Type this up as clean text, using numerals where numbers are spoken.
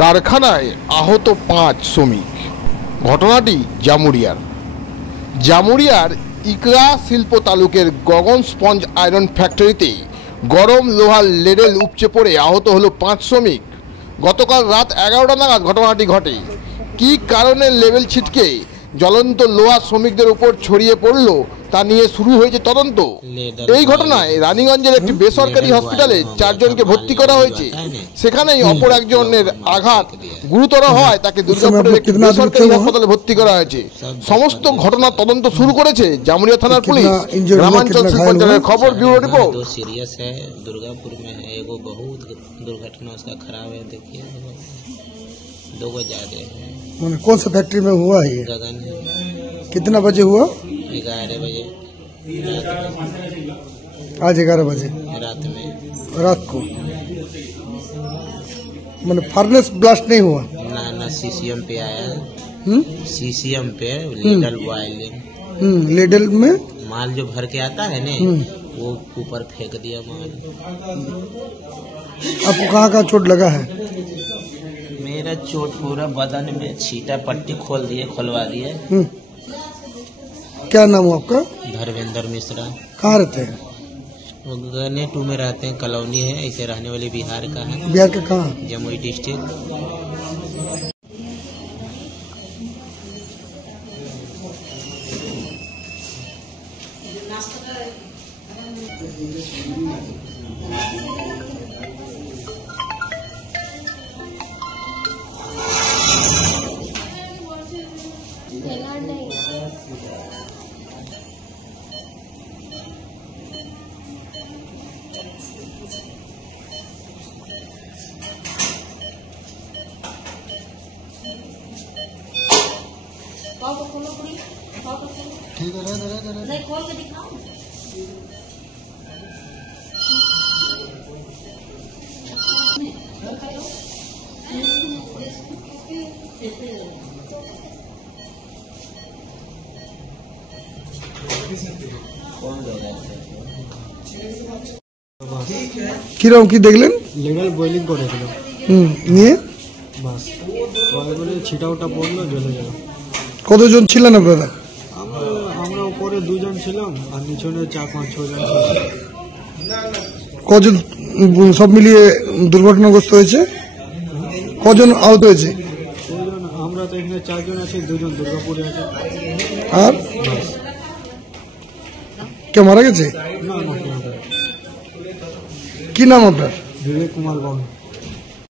কারখানায় আহত 5 শ্রমিক। ঘটনাটি জামুরিয়ার ইকরা শিল্প তালুকের গগন স্পঞ্জ আয়রন ফ্যাক্টরিতে গরম লোহার লেডেল উপচে পড়ে আহত হলো 5 শ্রমিক। গতকাল রাত 11টা নাগাদ ঘটনাটি ঘটে। কী কারণে লেবেল ছিটকে জ্বলন্ত লোহা শ্রমিকদের উপর ছড়িয়ে পড়ল তা নিয়ে শুরু হয়েছে তদন্ত। এই ঘটনায় রানীগঞ্জের একটি বেসরকারি হসপিটালে 4 জনকে ভর্তি করা হয়েছে। সেখানেই অপর একজনের আঘাত গুরুতর হওয়ায় তাকে দুর্গাপুরের একটি বেসরকারি হাসপাতালে ভর্তি করা হয়েছে। সমস্ত ঘটনার তদন্ত শুরু করেছে জামুরিয়া থানার পুলিশ। গ্রামাঞ্চল শিল্পাঞ্চলের খবর, ব্যুরো রিপোর্ট। सीरियस है, दुर्गापुर में है, वो बहुत दुर्घटना उसका खराब है। देखिए 2 को जा रहे हैं। कौन सा फैक्ट्री में हुआ है ये? गगन। कितना बजे हुआ? 11 बजे आज 11 बजे रात को। मैंने फर्नेस ब्लास्ट नहीं हुआ ना सीसीएम पे आया। सीसीएम पे लेडल बॉयलिंग लेडल में माल जो भर के आता है ना वो ऊपर फेंक दिया माल। आपको कहाँ चोट लगा है? मेरा चोट पूरा बदन में, छीटा पट्टी खोलवा दिए। क्या नाम है आपका? धर्मेंद्र मिश्रा। कहाँ रहते हैं? वो गने 2 में रहते हैं, कॉलोनी है। ऐसे रहने वाले बिहार का है। बिहार के कहाँ? जमुई डिस्ट्रिक्ट। ठीक है, नहीं खोल के दिखाओ। কিরকম কি দেখলেন? লেভেল বয়েলিং করেছিল। নিয়ে বাস বলে ছিটাওটা পড়লো, জ্বলে গেল। কতজন ছিলেন আপনারা? আমরা উপরে 2 জন ছিলাম আর নিচনে 4-5-6 জন ছিলাম। কজন সব মিলিয়ে দুর্ঘটনাগ্রস্ত হয়েছে? কজন আহত হয়েছে? আমরা তো এখানে 4 জন আছি, 2 জন দুর্গাপুরে আছে। আর কে মারা গেছে? না, কি নাম আপনার? বিবেক কুমার বাবু।